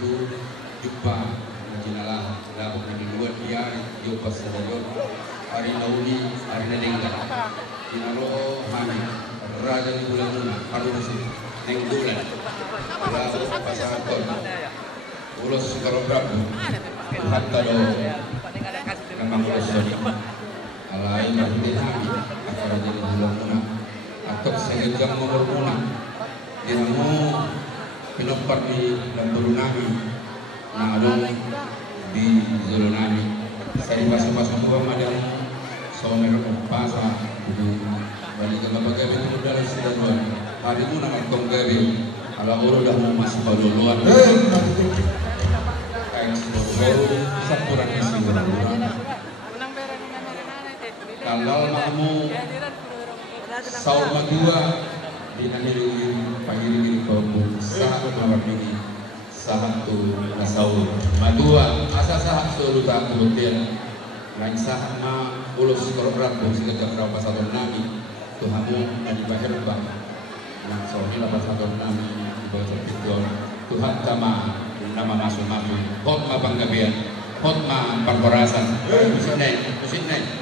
itu jumpa jinala labok di luar dia yo pas sedayot hari nauli hari nenengga dinaro hani raja di bulan luna harus neng bulan labok pasakon ulos karo prabu hatta do memang ulos sodi alai martin hani akara jadi bulan luna atau sengaja nomor luna dinamo pinopar di Lamborghini nalung di Zolonani saya pasang-pasang gua madam somer pasa di balik ke bagai itu dalam sedang hari itu nama konggari ala uru dah mau masuk baluluan baru sapuran isi kalau kamu saur madua dinaniri pagiri kaum satu nomor ini satu nasau madua asa sah sulu tak kemudian lain sah ma ulus korporat fungsi kerja berapa satu nami Tuhanmu dan dibahir bang yang soalnya lapas satu nami dibaca pikiran Tuhan kama nama masuk hotma banggabian hotma perperasan musik naik